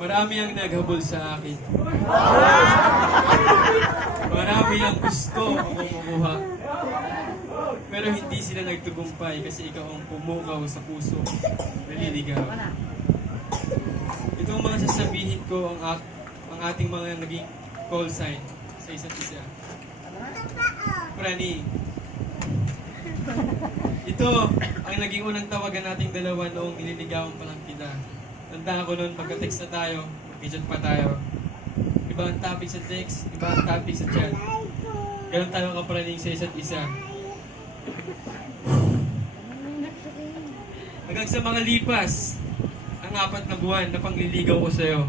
Marami ang naghabol sa akin. Marami ang gusto akong kumuha. Pero hindi sila nagtugumpay kasi ikaw ang pumukaw sa puso. Naliligaw. Ito ang mga sasabihin ko ang ating mga naging call sign sa isa't isa. Prani. Ito ang naging unang tawagan nating dalawa noong nililigawan pa lang kita. Tandaan ko noon, pagka-text na tayo, mag-chat pa tayo. Iba ang topic sa text, iba ang topic sa chat. Ganon tayo kapraning sa isa't isa. Hanggang sa mga lipas, ang 4 na buwan na pangliligaw ko sa'yo.